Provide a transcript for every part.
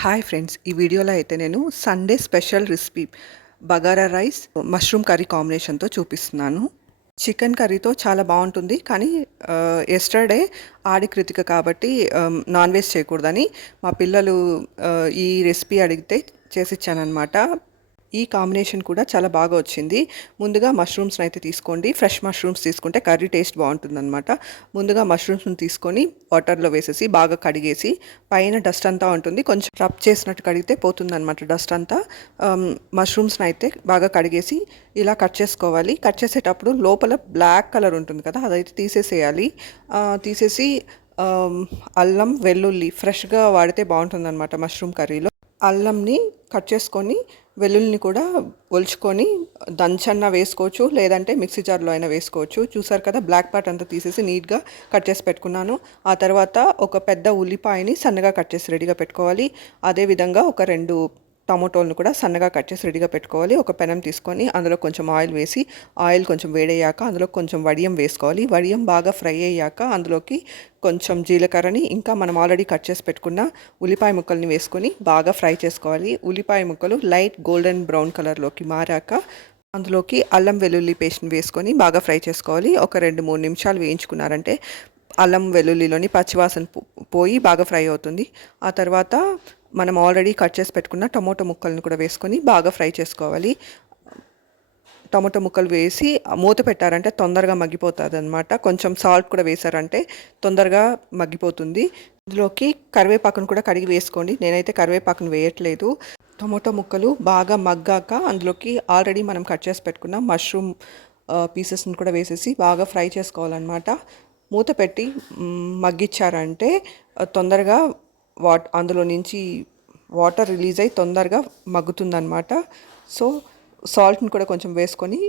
Hi friends ఈ వీడియోలో అయితే నేను Sunday special recipe bagara rice mushroom curry కాంబినేషన్తో చూపిస్తున్నాను. చికెన్ కర్రీతో చాలా బాగుంటుంది కానీ ఎస్టర్డే ఆడి కృతిక కాబట్టి నాన్ వెజ్ చేయకూడదని మా పిల్లలు ఈ రెసిపీ అడిగితే చేసిచ్చానమాట ఈ కాంబినేషన్ కూడా చాలా బాగా వచ్చింది. ముందుగా మష్రూమ్స్ని అయితే తీసుకోండి. ఫ్రెష్ మష్రూమ్స్ తీసుకుంటే కర్రీ టేస్ట్ బాగుంటుందన్నమాట. ముందుగా మష్రూమ్స్ని తీసుకొని వాటర్లో వేసేసి బాగా కడిగేసి పైన డస్ట్ అంతా ఉంటుంది. కొంచెం రబ్ చేసినట్టు కడిగితే పోతుందన్నమాట డస్ట్ అంతా. Um, మష్రూమ్స్ని అయితే బాగా కడిగేసి ఇలా కట్ చేసుకోవాలి. కట్ చేసేటప్పుడు లోపల బ్లాక్ కలర్ ఉంటుంది కదా అదైతే తీసేసేయాలి. తీసేసి um, అల్లం వెల్లుల్లి ఫ్రెష్గా వాడితే బాగుంటుందన్నమాట మష్రూమ్ కర్రీలో అల్లంని కట్ చేసుకొని వెల్లుల్లిని కూడా ఒలుచుకొని దంచన్న వేసుకోవచ్చు లేదంటే మిక్సీ జార్లో అయినా వేసుకోవచ్చు. చూసారు కదా బ్లాక్ పార్ట్ అంతా తీసేసి నీట్గా కట్ చేసి పెట్టుకున్నాను. ఆ తర్వాత ఒక పెద్ద ఉల్లిపాయని సన్నగా కట్ చేసి రెడీగా పెట్టుకోవాలి. అదేవిధంగా ఒక రెండు టమోటోలను కూడా సన్నగా కట్ చేసి రెడీగా పెట్టుకోవాలి. ఒక పెనం తీసుకొని అందులో కొంచెం ఆయిల్ వేసి ఆయిల్ కొంచెం వేడయ్యాక అందులో కొంచెం వడియం వేసుకోవాలి. వడియం బాగా ఫ్రై అయ్యాక అందులోకి కొంచెం జీలకర్రని ఇంకా మనం ఆల్రెడీ కట్ చేసి పెట్టుకున్న ఉల్లిపాయ ముక్కల్ని వేసుకొని బాగా ఫ్రై చేసుకోవాలి. ఉల్లిపాయ ముక్కలు లైట్ గోల్డెన్ బ్రౌన్ కలర్లోకి మారాక అందులోకి అల్లం వెల్లుల్లి పేస్ట్ని వేసుకొని బాగా ఫ్రై చేసుకోవాలి. ఒక రెండు మూడు నిమిషాలు వేయించుకున్నారంటే అల్లం వెల్లుల్లిలోని పచ్చివాసన పో- పోయి బాగా ఫ్రై అవుతుంది. ఆ తర్వాత మనం ఆల్రెడీ కట్ చేసి పెట్టుకున్న టమోటో ముక్కలను కూడా వేసుకొని బాగా ఫ్రై చేసుకోవాలి. టొమాటో ముక్కలు వేసి మూత పెట్టారంటే తొందరగా మగ్గిపోతుంది అనమాట కొంచెం సాల్ట్ కూడా వేసారంటే తొందరగా మగ్గిపోతుంది. ఇందులోకి కరివేపాకును కూడా కడిగి వేసుకోండి. నేనైతే కరివేపాకును వేయట్లేదు. టమోటో ముక్కలు బాగా మగ్గాక అందులోకి ఆల్రెడీ మనం కట్ చేసి పెట్టుకున్న మష్రూమ్ పీసెస్ని కూడా వేసేసి బాగా ఫ్రై చేసుకోవాలన్నమాట. మూత పెట్టి మగ్గిచ్చారంటే తొందరగా వాట్ అందులో నుంచి వాటర్ రిలీజ్ అయ్యి తొందరగా మగ్గుతుందనమాట సో సాల్ట్ని కూడా కొంచెం వేసుకొని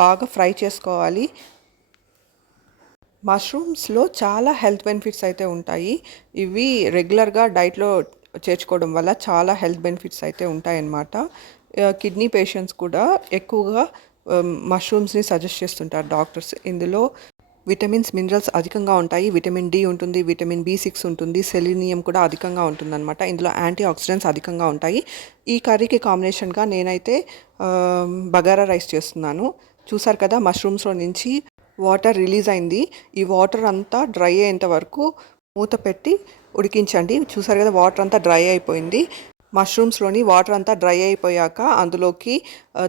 బాగా ఫ్రై చేసుకోవాలి. మష్రూమ్స్లో చాలా హెల్త్ బెనిఫిట్స్ అయితే ఉంటాయి. ఇవి రెగ్యులర్గా డైట్లో చేర్చుకోవడం వల్ల చాలా హెల్త్ బెనిఫిట్స్ అయితే ఉంటాయన్నమాట. కిడ్నీ పేషెంట్స్ కూడా ఎక్కువగా మష్రూమ్స్ని సజెస్ట్ చేస్తుంటారు డాక్టర్స్. ఇందులో విటమిన్స్ మినరల్స్ అధికంగా ఉంటాయి. విటమిన్ డి ఉంటుంది విటమిన్ బి సిక్స్ ఉంటుంది సెలీనియం కూడా అధికంగా ఉంటుందన్నమాట. ఇందులో యాంటీ ఆక్సిడెంట్స్ అధికంగా ఉంటాయి. ఈ కర్రీకి కాంబినేషన్గా నేనైతే బగారా రైస్ చేస్తున్నాను. చూసారు కదా మష్రూమ్స్లో నుంచి వాటర్ రిలీజ్ అయింది. ఈ వాటర్ అంతా డ్రై అయ్యేంత వరకు మూత పెట్టి ఉడికించండి. చూసారు కదా వాటర్ అంతా డ్రై అయిపోయింది. మష్రూమ్స్లోని వాటర్ అంతా డ్రై అయిపోయాక అందులోకి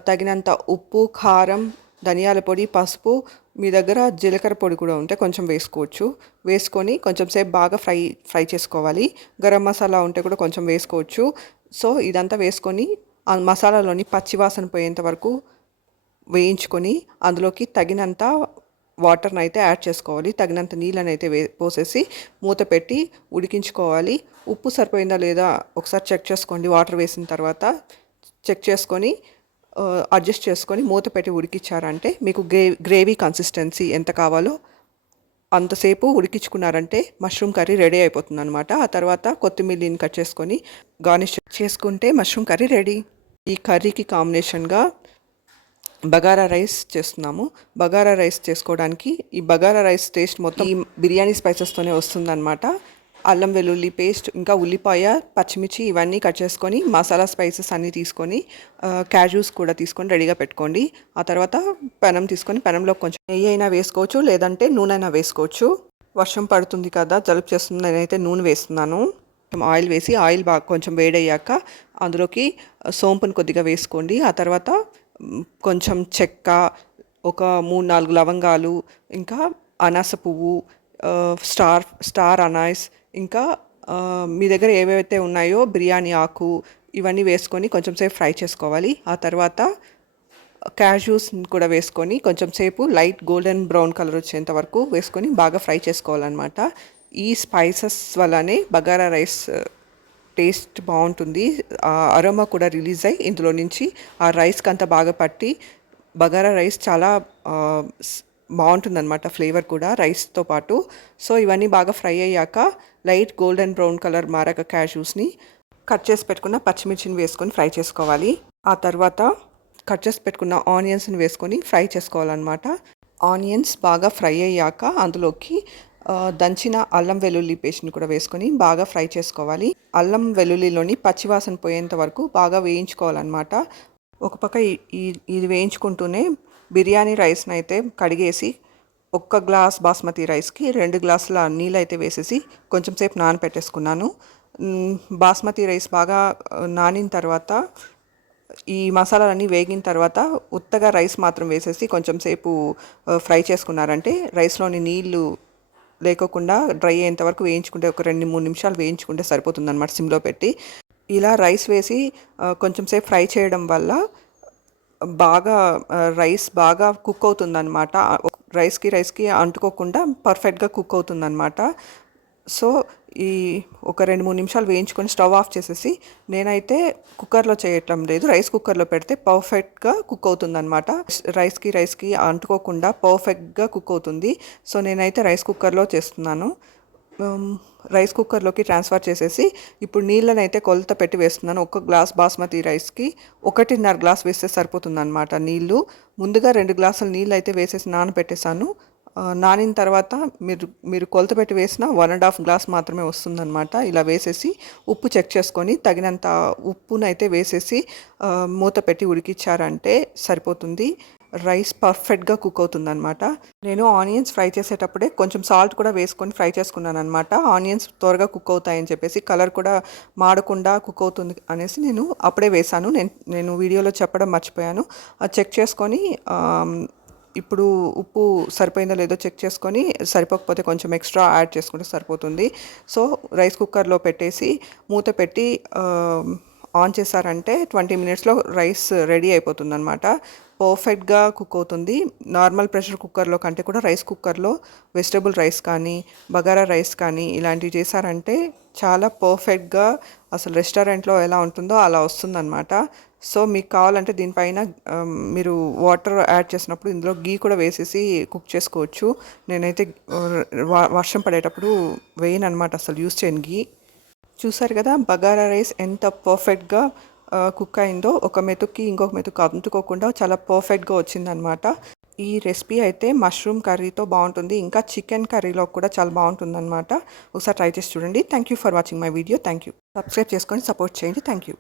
తగినంత ఉప్పు కారం ధనియాల పొడి పసుపు మీ దగ్గర జీలకర్ర పొడి కూడా ఉంటే కొంచెం వేసుకోవచ్చు. వేసుకొని కొంచెం సేపు బాగా ఫ్రై ఫ్రై చేసుకోవాలి. గరం మసాలా ఉంటే కూడా కొంచెం వేసుకోవచ్చు. సో ఇదంతా వేసుకొని ఆ మసాలాలోని పచ్చివాసన పోయేంత వరకు వేయించుకొని అందులోకి తగినంత వాటర్ని అయితే యాడ్ చేసుకోవాలి. తగినంత నీళ్ళని అయితే వే పోసేసి మూత పెట్టి ఉడికించుకోవాలి. ఉప్పు సరిపోయిందా లేదా ఒకసారి చెక్ చేసుకోండి. వాటర్ వేసిన తర్వాత చెక్ చేసుకొని అడ్జస్ట్ చేసుకొని మూత పెట్టి ఉడికించారంటే మీకు గ్రే గ్రేవీ కన్సిస్టెన్సీ ఎంత కావాలో అంతసేపు ఉడికించుకున్నారంటే మష్రూమ్ కర్రీ రెడీ అయిపోతుంది అనమాట ఆ తర్వాత కొత్తిమీరని కట్ చేసుకొని గార్నిష్ చేసుకుంటే మష్రూమ్ కర్రీ రెడీ ఈ కర్రీకి కాంబినేషన్గా బగారా రైస్ చేస్తున్నాము. బగారా రైస్ చేసుకోవడానికి ఈ బగారా రైస్ టేస్ట్ మొత్తం ఈ బిర్యానీ స్పైసెస్తోనే వస్తుందన్నమాట. అల్లం వెల్లుల్లి పేస్ట్ ఇంకా ఉల్లిపాయ పచ్చిమిర్చి ఇవన్నీ కట్ చేసుకొని మసాలా స్పైసెస్ అన్నీ తీసుకొని క్యాజూస్ కూడా తీసుకొని రెడీగా పెట్టుకోండి. ఆ తర్వాత పెనం తీసుకొని పెనంలో కొంచెం నెయ్యి అయినా వేసుకోవచ్చు లేదంటే నూనె అయినా వేసుకోవచ్చు. వర్షం పడుతుంది కదా జలుబు చేస్తుంది నేనైతే నూనె వేస్తున్నాను. ఆయిల్ వేసి ఆయిల్ బాగా కొంచెం వేడయ్యాక అందులోకి సోంపుని కొద్దిగా వేసుకోండి. ఆ తర్వాత కొంచెం చెక్క ఒక మూడు నాలుగు లవంగాలు ఇంకా అనాస పువ్వు స్టార్ స్టార్ అనాయిస్ ఇంకా మీ దగ్గర ఏవైతే ఉన్నాయో బిర్యానీ ఆకు ఇవన్నీ వేసుకొని కొంచెం సేపు ఫ్రై చేసుకోవాలి. ఆ తర్వాత క్యాష్యూస్ కూడా వేసుకొని కొంచెం సేపు లైట్ గోల్డెన్ బ్రౌన్ కలర్ వచ్చేంత వరకు వేసుకొని బాగా ఫ్రై చేసుకోవాలన్నమాట. ఈ స్పైసెస్ వల్లనే బగారా రైస్ టేస్ట్ బాగుంటుంది. ఆ అరోమా కూడా రిలీజ్ అయ్యి ఇందులో నుంచి ఆ రైస్కి అంత బాగా పట్టి బగారా రైస్ చాలా బాగుంటుందన్నమాట ఫ్లేవర్ కూడా రైస్తో పాటు. సో ఇవన్నీ బాగా ఫ్రై అయ్యాక లైట్ గోల్డెన్ బ్రౌన్ కలర్ మారక క్యాష్యూస్ని కట్ చేసి పెట్టుకున్న పచ్చిమిర్చిని వేసుకొని ఫ్రై చేసుకోవాలి. ఆ తర్వాత కట్ చేసి పెట్టుకున్న ఆనియన్స్ని వేసుకొని ఫ్రై చేసుకోవాలన్నమాట. ఆనియన్స్ బాగా ఫ్రై అయ్యాక అందులోకి దంచిన అల్లం వెల్లుల్లి పేస్ట్ని కూడా వేసుకొని బాగా ఫ్రై చేసుకోవాలి. అల్లం వెల్లుల్లిలోని పచ్చివాసన పోయేంత వరకు బాగా వేయించుకోవాలన్నమాట. ఒక పక్క ఈ- ఇది వేయించుకుంటూనే బిర్యానీ రైస్ని అయితే కడిగేసి ఒక్క గ్లాస్ బాస్మతి రైస్కి రెండు గ్లాసుల నీళ్ళు అయితే వేసేసి కొంచెం సేపు నానపెట్టేసుకున్నాను. బాస్మతి రైస్ బాగా నానిన తర్వాత ఈ మసాలాలన్నీ వేగిన తర్వాత ఉత్తగా రైస్ మాత్రం వేసేసి కొంచెం సేపు ఫ్రై చేసుకున్నారంటే రైస్లోని నీళ్ళు లేకోకుండా డ్రై అయ్యేంత వరకు వేయించుకుంటే ఒక రెండు మూడు నిమిషాలు వేయించుకుంటే సరిపోతుంది అనమాట సిమ్లో పెట్టి. ఇలా రైస్ వేసి కొంచెం సేపు ఫ్రై చేయడం వల్ల బాగా రైస్ బాగా కుక్ అవుతుందన్నమాట. రైస్కి రైస్కి అంటుకోకుండా పర్ఫెక్ట్గా కుక్ అవుతుందన్నమాట. సో ఈ ఒక రెండు మూడు నిమిషాలు వేయించుకొని స్టవ్ ఆఫ్ చేసేసి నేనైతే కుక్కర్లో చేయటం లేదు. రైస్ కుక్కర్లో పెడితే పర్ఫెక్ట్గా కుక్ అవుతుందన్నమాట. రైస్కి రైస్కి అంటుకోకుండా పర్ఫెక్ట్గా కుక్ అవుతుంది. సో నేనైతే రైస్ కుక్కర్లో చేస్తున్నాను. రైస్ కుక్కర్లోకి ట్రాన్స్ఫర్ చేసేసి ఇప్పుడు నీళ్ళని అయితే కొలత పెట్టి వేస్తున్నాను. ఒక గ్లాస్ బాస్మతి రైస్కి ఒకటిన్నర గ్లాస్ వేస్తే సరిపోతుంది అనమాట నీళ్ళు. ముందుగా రెండు గ్లాసులు నీళ్ళు అయితే వేసేసి నానబెట్టేశాను. నానిన తర్వాత మీరు మీరు కొలత పెట్టి వేసిన వన్ అండ్ హాఫ్ గ్లాస్ మాత్రమే వస్తుందన్నమాట. ఇలా వేసేసి ఉప్పు చెక్ చేసుకొని తగినంత ఉప్పునైతే వేసేసి మూత పెట్టి ఉడికిచ్చారంటే సరిపోతుంది. రైస్ పర్ఫెక్ట్గా కుక్ అవుతుందనమాట నేను ఆనియన్స్ ఫ్రై చేసేటప్పుడే కొంచెం సాల్ట్ కూడా వేసుకొని ఫ్రై చేసుకున్నాను అనమాట ఆనియన్స్ త్వరగా కుక్ అవుతాయని చెప్పేసి కలర్ కూడా మాడకుండా కుక్ అవుతుంది అనేసి నేను అప్పుడే వేశాను. నేను నేను వీడియోలో చెప్పడం మర్చిపోయాను. అది చెక్ చేసుకొని ఇప్పుడు ఉప్పు సరిపోయిందో లేదో చెక్ చేసుకొని సరిపోకపోతే కొంచెం ఎక్స్ట్రా యాడ్ చేసుకుంటే సరిపోతుంది. సో రైస్ కుక్కర్లో పెట్టేసి మూత పెట్టి ఆన్ చేశారంటే ట్వంటీ మినిట్స్లో రైస్ రెడీ అయిపోతుంది అనమాట పర్ఫెక్ట్గా కుక్ అవుతుంది. నార్మల్ ప్రెషర్ కుక్కర్లో కంటే కూడా రైస్ కుక్కర్లో వెజిటబుల్ రైస్ కానీ బగారా రైస్ కానీ ఇలాంటివి చేశారంటే చాలా పర్ఫెక్ట్గా అసలు రెస్టారెంట్లో ఎలా ఉంటుందో అలా వస్తుందన్నమాట. సో మీకు కావాలంటే దీనిపైన మీరు వాటర్ యాడ్ చేసినప్పుడు ఇందులో గీ కూడా వేసేసి కుక్ చేసుకోవచ్చు. నేనైతే వర్షం పడేటప్పుడు వేయను అనమాట అసలు యూస్ చేయను గీ. చూసారు కదా బగారా రైస్ ఎంత పర్ఫెక్ట్గా కుక్ అయిందో ఒక మెతుక్కి ఇంకొక మెతుకు అంటుకోకుండా చాలా పర్ఫెక్ట్గా వచ్చిందనమాట ఈ రెసిపీ అయితే మష్రూమ్ కర్రీతో బాగుంటుంది ఇంకా చికెన్ కర్రీలో కూడా చాలా బాగుంటుంది అనమాట ఒకసారి ట్రై చేసి చూడండి. Thank you for watching my video thank you subscribe చేసుకొని సపోర్ట్ చేయండి. Thank you